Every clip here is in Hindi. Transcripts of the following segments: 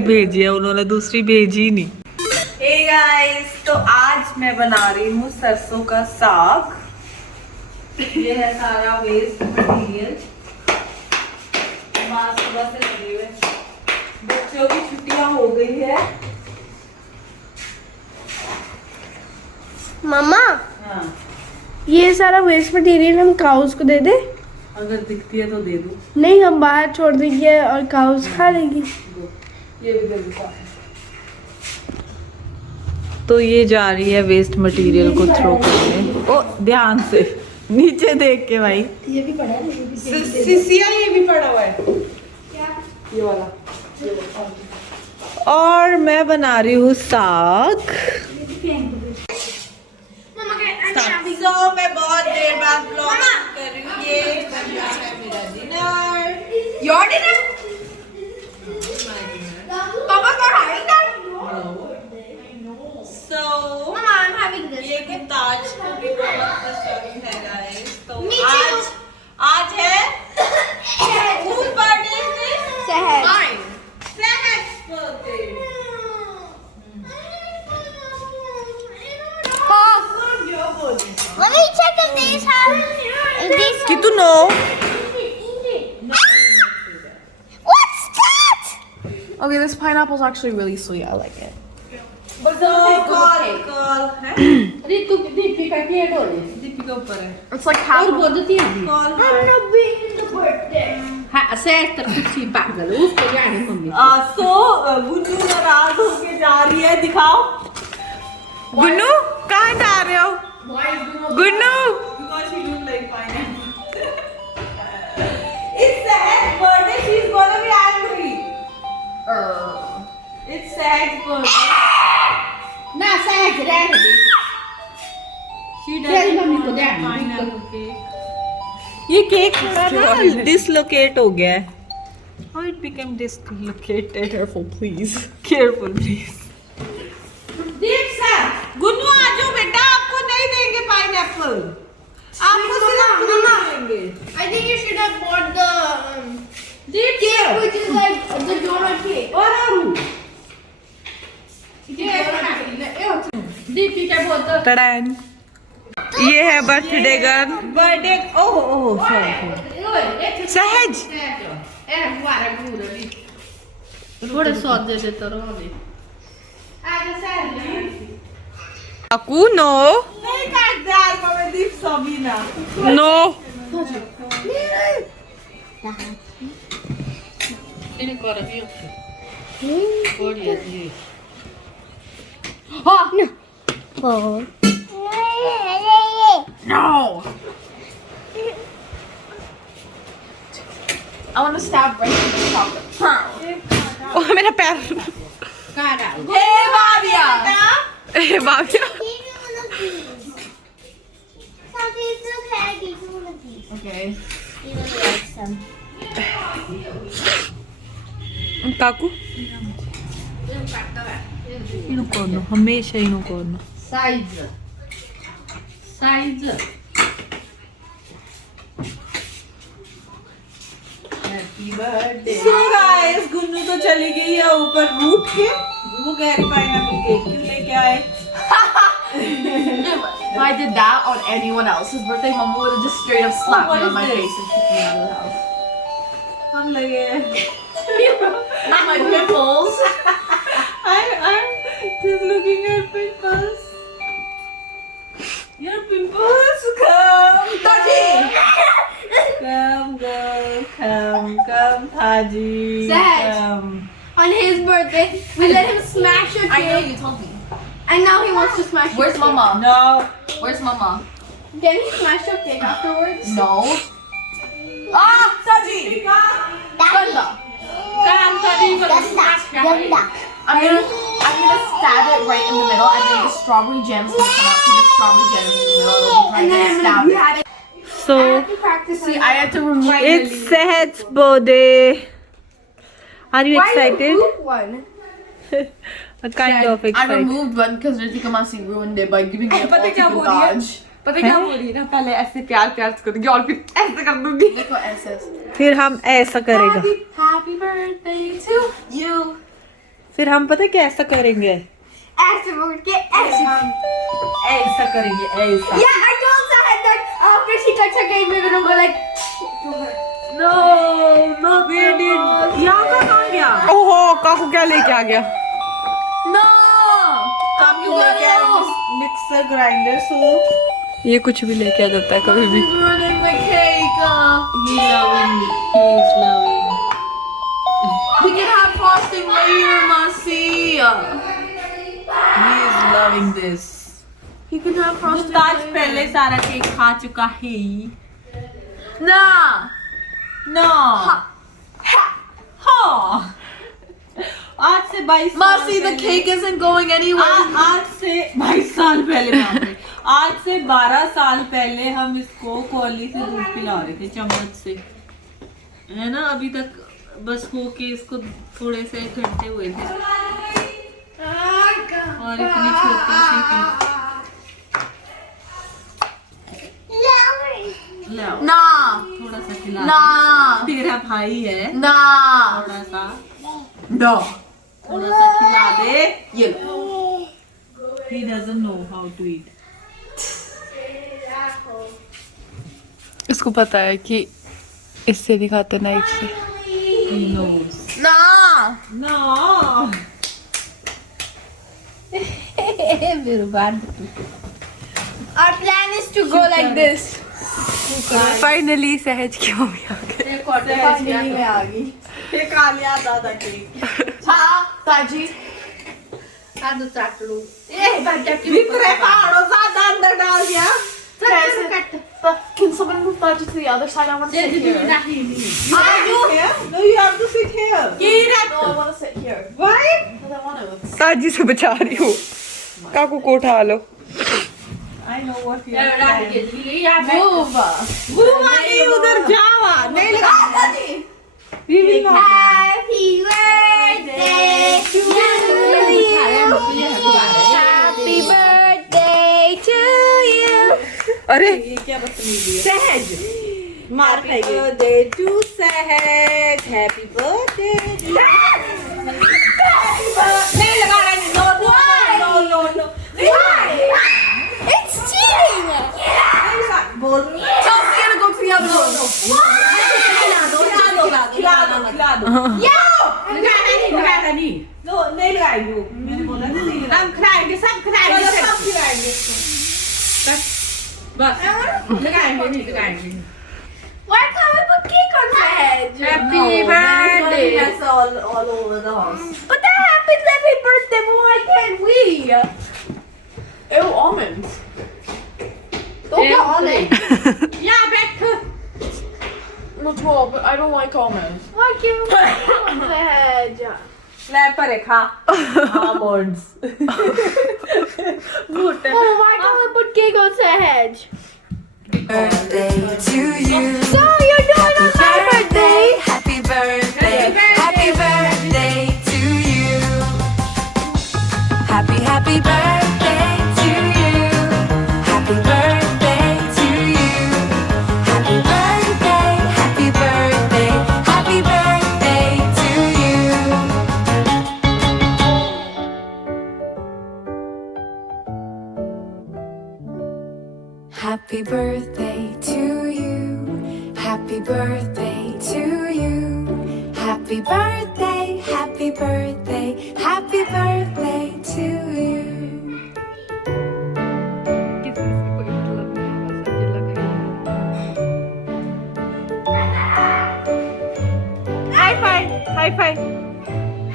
भेजी है उन्होंने, दूसरी भेजी नहीं। हे गाइस, तो आज मैं बना रही हूँ सरसों का साग। ये है सारा वेस्ट मटेरियल। सुबह से लगे हुए, बच्चों की छुट्टियां हो गई है। मम्मा, हाँ, ये सारा वेस्ट मटेरियल हम काउस को दे दे? अगर दिखती है तो दे दूँ। नहीं, हम बाहर छोड़ देंगे और काउस खा लेंगी। ये भी दे दूँ। तो ये जा रही है वेस्ट मटेरियल को थ्रो करने। ओ ध्यान से नीचे देख के भाई। ये भी पड़ा है, सिसिया ये भी पड़ा हुआ है। क्या? ये वाला। और मैं बना रही हूँ साग। So, मैं बहुत देर बाद vlog कर रही हूँ। ये है मेरा dinner. Your dinner? Papa's not having that? So, Mama, I'm having this. ये ताज को भी बहुत पसंद है गाइस। तो Me too. आज है whose birthday is this? Sahaj. Mine. Sahaj's birthday. Let me check if these have. कि तू no What's that? Okay, this pineapple's actually really sweet. I like it. Deepika ऊपर है। It's like half. Call I'm not being in the birthday. सो गुन्नू नाराज होके जा रही है। दिखाओ गुन्नू, कहाँ जा रहे हो Gunnu? Because she don't like pineapple. It's Sahaj's birthday. She's gonna be angry. It's Sahaj's birthday. She doesn't want pineapple cake. ये केक थोड़ा ना डिसलोकेट हो गया है। How it became dislocated? Careful, please. Careful, please. Deep sir, Gunnu आ जाओ बेटा, आपको नहीं देंगे पाइनएप्पल। आपको सिर्फ फ्रूट देंगे। I think you should have bought the Deep cake, sir, which is like the donut cake. और आरू। टड़ैन। ये है birthday girl. Birthday oh sorry. Sahaj. थोड़े सौद दे दे तो रोने। काकू नो। नहीं काट दे यार, मैं Deep Sabina. No. Ini kora bio. Kori aja. Oh. No. I want to stab right in the chocolate. ओह मेरा पैर। Cara. हे बाबिया। हे बाबिया। Okay. काकू इनु करनो, हमेशा इनु करनो। Size. Happy birthday. So guys, Gunnu तो चली गई है ऊपर रूठ के। वो कह रही पाइनएप्पल केक क्यों लेके आए? If I did that on anyone else's birthday, Mama would have just straight up slapped what me on is my this? face and kicked me out of the house. हम लगे। Not my pimples. I'm just looking at pimples. Your pimples come. Come girl, come Taji. Sahaj. Come. On his birthday, we let him smash your I know cake, you told me. and now he wants to smash your Where's cake. Mama? No. Where's Mama? Can he smash your cake afterwards? No. Ah, Taji. Ganda. I'm gonna stab it right in the middle, and then the strawberry gems will come out. See the strawberry gems in the middle. And then I'm stab gonna it. grab it. So I have to practice. See, I had to remove. it's Sahaj's birthday. Are you Why you excited? poop one? Kind of I excited. removed one because Ritika Masi ruined it by giving me a पता क्या ultimate बोल रही है? dodge. पता क्या बोल रही है ना, पहले ऐसे प्यार प्यार से करूंगी और फिर ऐसे कर दूंगी, Look what it says. फिर हम ऐसा करेगा। Happy birthday to you. फिर हम पता है कैसा करेंगे, ऐसे पकड़ के ऐसे. ऐसा करेंगे, ऐसा. Yeah, I told Sahad that after she touched her game, we're gonna go like. No, no, we did. यहाँ का कहाँ गया? ओहो, काकू क्या लेके आ गया? No. काकू लेके आया मिक्सर ग्राइंडर, so ये कुछ भी लेके आ जाता है कभी भी. Ruining my cake. He's loving. We can have frosting later, Masi. He's loving this. You can have frosting Taj later. पहले सारा केक खा चुका है. Nah. No. हाँ. आज से 22 साल Masi, the पहले- cake isn't going anywhere. आज से 22 साल पहले बाप रे, आज से 12 साल पहले हम इसको कॉली से दूध पिला रहे थे, चम्मच से, है ना. अभी तक बस हो के इसको थोड़े से घंटे हुए थे और इतनी छोटी सी थी. लाओ, Nah. थोड़ा सा खिला. Nah. तेरा भाई है, Nah. थोड़ा सा No. थोड़ा सा खिला दे. You. He doesn't know how to eat. इसको पता है कि इससे नहीं खाते नाइफ से. He knows. Nah. No. Our plan is to go like this. Finally सहज की मम्मी आ गई. में आ गई. ये कालिया दादा केक. हाँ, ताजी. दादू चाट लो. ये बच्चा की. विक्रे पहाड़ों ज्यादा अंदर डाल दिया. Can someone move Taji to the other side? I want to sit here. No, you have to sit here. No, I want to sit here. Why? Because I want to. ताजी से बचा रही हूँ. काकू को उठा लो. I know what you are doing. Move. गुरुवानी उधर जावा. नहीं लगा. We will not. Happy birthday to you. Happy birthday to you. अरे ये क्या बदतमीजी है? सहज. मार खाएगी. Happy birthday to सहज. Happy birthday. नहीं लगा रहा है. No. Why? It's cheating. बोल. Chelsea's gonna go to the other room. खिला दो. Yo! लगाएगा नहीं. No, नहीं लगाएगी वो. मैंने बोला ना नहीं लगाएगी. हम खिलाएंगे, सब खिलाएंगे. सब खिलाएंगे. बस. लगाएंगे. Why can't we put cake on my head? Happy birthday. That's all over the house. But that happens every birthday, but why can't we? Ew, almonds. Don't put almonds. Yeah, back. No, 12, but I don't like almonds. Why can't we put cake on my head? ले पर खा. Almonds. Good. Oh, why can't we put cake on my head? Birthday to you. So you're doing on my birthday? Happy birthday. Happy birthday to you. Happy birthday to you. Happy birthday to you. Happy birthday. Happy birthday. Happy birthday to you. Happy birthday to you. Happy birthday to you. Happy birthday, happy birthday, happy birthday to you.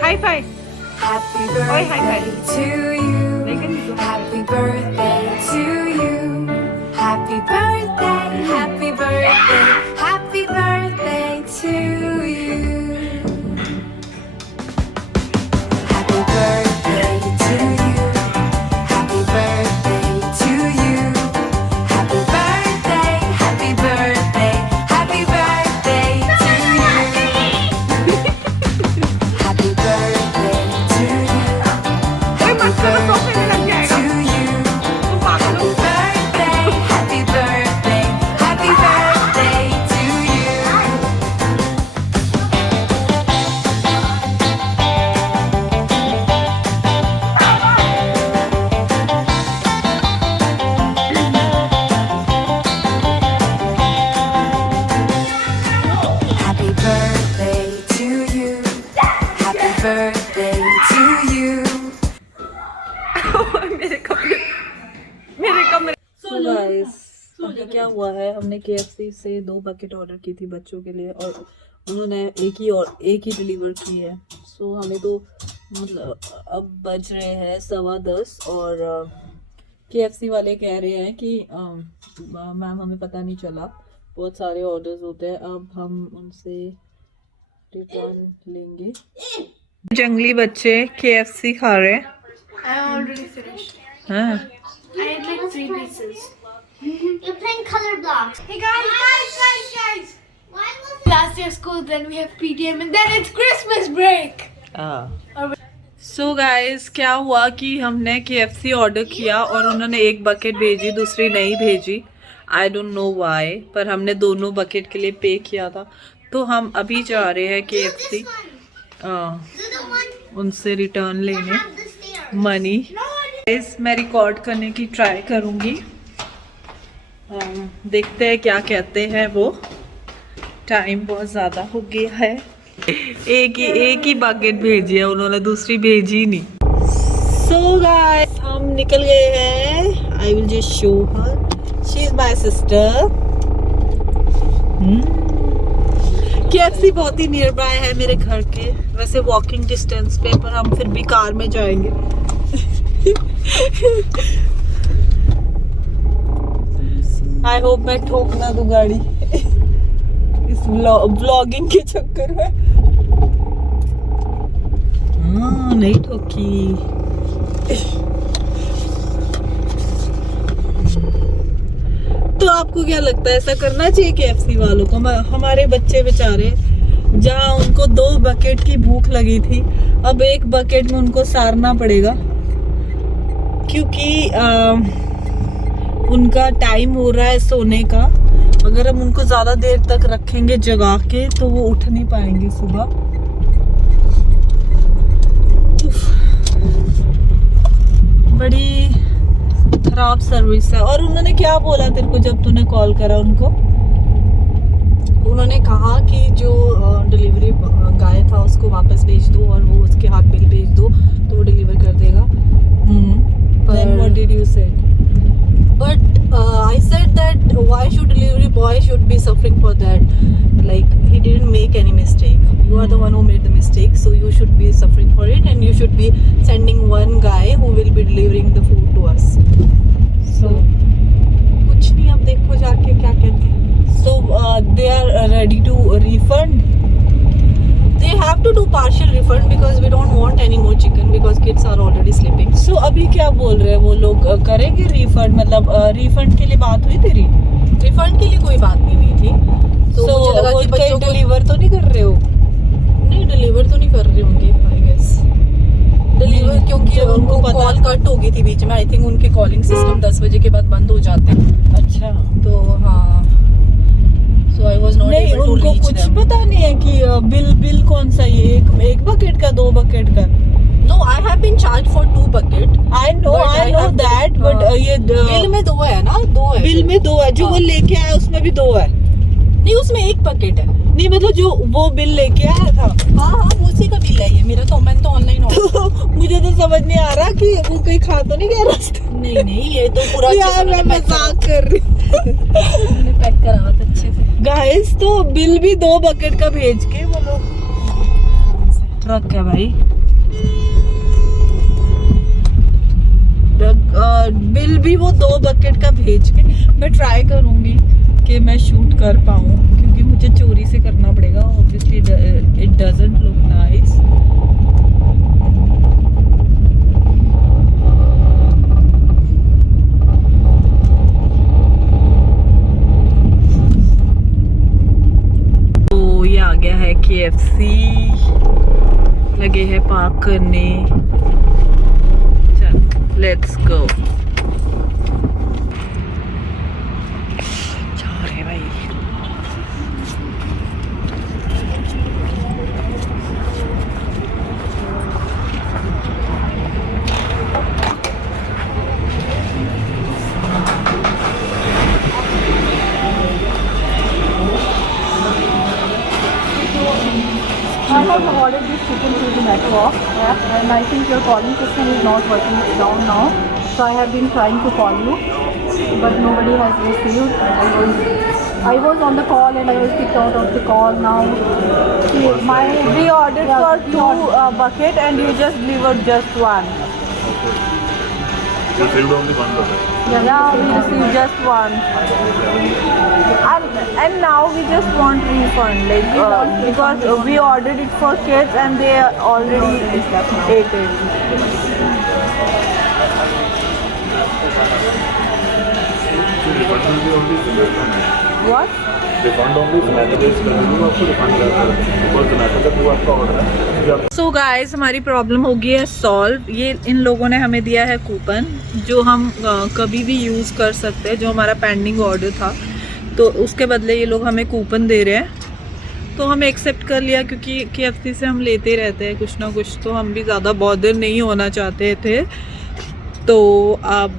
High five. Happy Oi, high birthday five. to you. Happy birthday to you. Happy birthday, happy birthday, happy birthday to you. Happy birthday to you. Happy birthday to you. Happy birthday, happy birthday, happy birthday to you. Happy birthday to you. Happy birthday to you. Happy birthday, happy birthday, happy birthday to you. birthday to you. मेरे कमरे So guys, अभी क्या हुआ है, हमने KFC से 2 बकेट ऑर्डर की थी बच्चों के लिए और उन्होंने एक ही डिलीवर की है. सो हमें तो मतलब अब बज रहे हैं 10:15 और KFC वाले कह रहे हैं कि मैम हमें पता नहीं चला, बहुत सारे ऑर्डर्स होते हैं, अब हम उनसे रिटर्न लेंगे. जंगली बच्चे KFC खा रहे हैं. I already finished. हाँ. I had like 3 pieces. You're playing color blocks. Hey guys! Why was Last day of school, then we have PTM, and then it's Christmas break. So guys, क्या हुआ कि हमने KFC ऑर्डर किया और उन्होंने एक बकेट भेजी, दूसरी नहीं भेजी. आई डोंट नो वाई, पर हमने दोनों बकेट के लिए पे किया था. तो हम अभी जा रहे हैं KFC उनसे रिटर्न लेने मनी. गाइस, मैं रिकॉर्ड करने की ट्राई करूँगी, देखते हैं क्या कहते हैं वो. टाइम बहुत ज़्यादा हो गया है. एक ही बकेट भेजी है उन्होंने, दूसरी भेजी नहीं. सो गाइस, हम निकल गए हैं. I will just show her, she is my sister. KFC बहुत ही नियर बाय है मेरे घर के, वैसे वॉकिंग डिस्टेंस पे, पर हम फिर भी कार में जाएंगे. आई होप मैं ठोक ना दूं गाड़ी इस व्लॉगिंग के चक्कर में. हाँ, नहीं ठोकी. तो आपको क्या लगता है, ऐसा करना चाहिए KFC वालों को? हमारे बच्चे बेचारे, जहाँ उनको 2 बकेट की भूख लगी थी, अब एक बकेट में उनको सारना पड़ेगा क्योंकि उनका टाइम हो रहा है सोने का. अगर हम उनको ज्यादा देर तक रखेंगे जगा के तो वो उठ नहीं पाएंगे सुबह. बड़ी खराब सर्विस है. और उन्होंने क्या बोला तेरे को जब तूने कॉल करा उनको? उन्होंने कहा कि जो डिलीवरी गाय था उसको वापस भेज दो और वो उसके हाथ बिल भेज दो तो वो डिलीवर कर देगा. Then what did you say? But I said that why should delivery boy should be suffering for that? Like he didn't make any mistake. You are the one who made the mistake, so you should be suffering for it, and you should be sending one guy who will be delivering the food to us. So कुछ नहीं, अब देखो जाके क्या कहते हैं. So they are ready to refund. They have to do partial refund because we don't want any more chicken because kids are already sleeping. So अभी क्या बोल रहे हैं वो लोग, करेंगे रिफंड? मतलब रिफंड के लिए बात हुई तेरी? रिफंड के लिए कोई बात नहीं हुई थी. तो मुझे लगा कि बच्चों को डिलीवर तो नहीं कर रहे हो? नहीं, डिलीवर तो नहीं कर रहे होंगे आई गेस. डिलीवर क्योंकि उनको कॉल कट हो गई थी बीच में. आई थिंक उनके कॉलिंग सिस्टम 10 बजे के बाद बंद हो जाते हैं. अच्छा, तो हाँ. So I was not able to reach them. कुछ पता नहीं है कि बिल कौन सा ये एक बकेट का 2 बकेट का? No, I have been charged for 2 bucket. I know that, but ये बिल में 2 है ना? 2 है. बिल में 2 है. जो वो लेके आया उसमें भी 2 है. नहीं, उसमें 1 बकेट है. नहीं मतलब जो वो बिल लेके आया था. हाँ, उसी का बिल है ये मेरा. तो मैंने तो ऑनलाइन ऑर्डर. मुझे तो समझ नहीं आ रहा कि वो कहीं खा तो नहीं गया रास्ते. नहीं, ये तो पूरा यार मैं मजाक कर रही हूँ. मैंने पैक करा हुआ था अच्छे से. गाइस, तो बिल भी 2 बकेट का भेज के वो लोग ट्रक है भाई. बिल भी वो 2 बकेट का भेज के. मैं ट्राई करूंगी कि मैं शूट कर पाऊँ क्योंकि मुझे चोरी से करना पड़ेगा. Obviously it doesn't look nice. तो ये आ गया है KFC, लगे हैं पार्क करने. चल let's go. I have ordered this chicken to Zomato app, and I think your calling system is not working down now. So I have been trying to call you, but nobody has received. I was on the call and I was kicked out of the call now. We ordered for 2 bucket and you just delivered just 1. You received only 1 bucket. Yeah, we received just 1. And now we just want refund, like because we ordered it for kids and they already ate it. Refund will be only Zomato. What? Refund only Zomato based करनी आपको refund करना है because Zomato का जो आपका order है जो आप सो गाइस हमारी प्रॉब्लम हो गई है सॉल्व। ये इन लोगों ने हमें दिया है कूपन जो हम कभी भी यूज़ कर सकते हैं, जो हमारा पेंडिंग ऑर्डर था, तो उसके बदले ये लोग हमें कूपन दे रहे हैं। तो हम एक्सेप्ट कर लिया क्योंकि KFC से हम लेते रहते हैं कुछ ना कुछ, तो हम भी ज़्यादा बॉदर नहीं होना चाहते थे। तो अब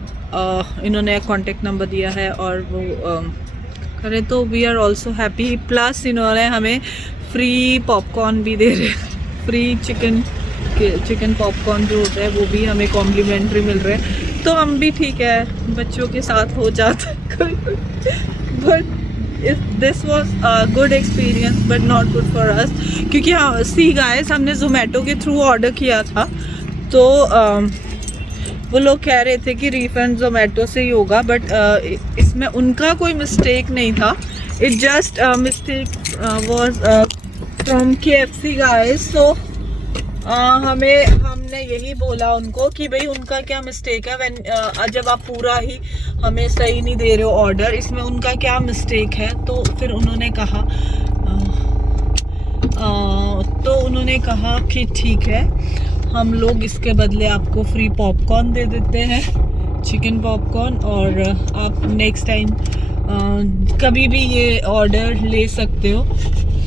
इन्होंने कॉन्टेक्ट नंबर दिया है और वो करें तो we are also happy. Plus इन्होंने हमें फ्री पॉपकॉर्न भी दे रहे हैं, फ्री चिकन पॉपकॉर्न जो होता है वो भी हमें कॉम्प्लीमेंट्री मिल रहे हैं। तो हम भी ठीक है, बच्चों के साथ हो जाता है but this was good experience but not good for us, क्योंकि हाँ सी गाइस हमने जोमेटो के थ्रू ऑर्डर किया था, तो वो लोग कह रहे थे कि रिफंड जोमेटो से ही होगा, बट इसमें उनका कोई मिस्टेक नहीं था। It just mistake was from KFC guys. तो हमने यही बोला उनको कि भाई उनका क्या मिस्टेक है जब आप पूरा ही हमें सही नहीं दे रहे हो ऑर्डर, इसमें उनका क्या मिस्टेक है। तो फिर उन्होंने कहा कि ठीक है, हम लोग इसके बदले आपको फ्री पॉपकॉर्न दे देते हैं, चिकन पॉपकॉर्न, और आप नेक्स्ट टाइम कभी भी ये ऑर्डर ले सकते हो।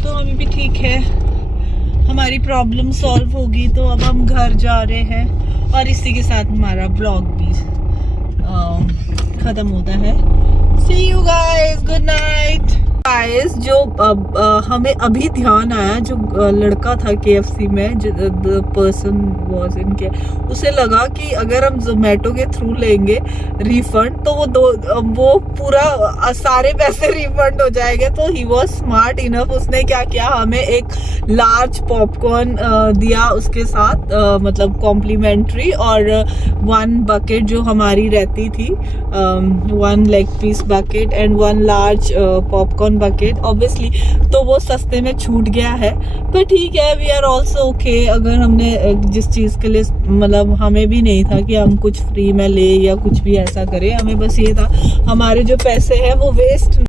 तो हमें भी ठीक है, हमारी प्रॉब्लम सॉल्व होगी। तो अब हम घर जा रहे हैं और इसी के साथ हमारा ब्लॉग भी ख़त्म होता है। See you guys, good night guys. जो हमें अभी ध्यान आया, जो लड़का था KFC में, जो द पर्सन वाज इन के, उसे लगा कि अगर हम जोमेटो के थ्रू लेंगे रिफंड तो वो पूरा सारे पैसे रिफंड हो जाएंगे। तो ही वाज स्मार्ट इनफ, उसने क्या किया, हमें एक लार्ज पॉपकॉर्न दिया उसके साथ, मतलब कॉम्प्लीमेंट्री, और 1 बकेट जो हमारी रहती थी, 1 leg piece bucket and 1 large popcorn bucket obviously. तो वो सस्ते में छूट गया है, पर ठीक है, वी आर ऑल्सो ओके। अगर हमने जिस चीज़ के लिए, मतलब हमें भी नहीं था कि हम कुछ फ्री में ले या कुछ भी ऐसा करें, हमें बस ये था हमारे जो पैसे हैं वो वेस्ट